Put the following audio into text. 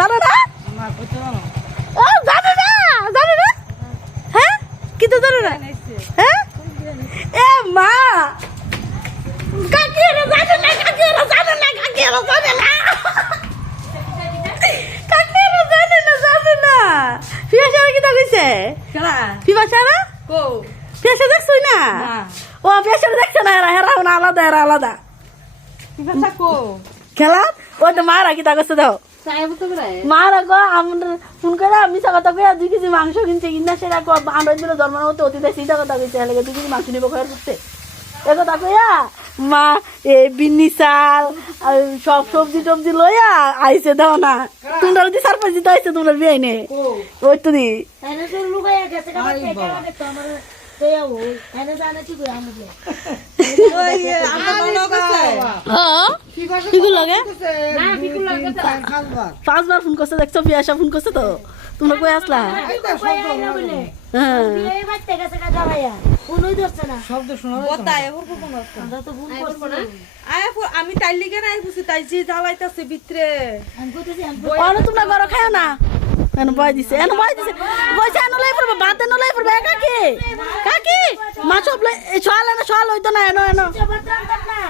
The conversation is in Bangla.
জানো না ও জানো না হ্যাঁ কিন্তু জানো না হ্যাঁ এ মা কাকিরা জানো না ফিয়াসারা কি তা কইছে ফিয়াসারা ফিয়াসা দেখছই না ও ফিয়াসারা দেখছ না এরা আলাদা খেলা ও তো মারা কি তা করছে দাও মারা গো আমরা ফোন করে আমি কথা কই 2 কেজি মাংস কিনছে কিনা সেটা আমরা দিলে জন্ম হতে অতীতে সিধা কথা কইছে লাগে 2 কেজি মাংস নিব কয়ার করতে এ কথা কইয়া মা এ বিন্নি চাল সব সবজি টবজি লইয়া আইছে দাও না তোমরা যদি সারপ্রাইজ দিতে আইছে তোমরা বিয়ে নে ওই তো দি এনে তো লুকাইয়া গেছে কা বাচ্চা তো আমার দেও এনে জানা কি কই আমলে ওই আমরা বলো কইছে হ্যাঁ ফিকুল লাগে না ফিকুল লাগে পাঁচবার ফোন করছে দেখছো বিয়াশা ফোন করছে তো তোমরা কই আসলা হ্যাঁ বিয়ে বাচ্চা গেছে কা যাবাইয়া কোনই ধরছে না শব্দ শোনা বতায় ওর কোন আছে আমরা তো ভুল করছি না আমি তাই লিগে নাই বুঝি তাই যে জ্বালাইতাছে ভিতরে আমি কইতেছি অন তোমরা ঘর খাও না এন বয় দিছে কইছে এন লই পড়বে বাতে ন লই পড়বে কাকি মা সব লই ছল হইতো না এনো জবরদস্ত না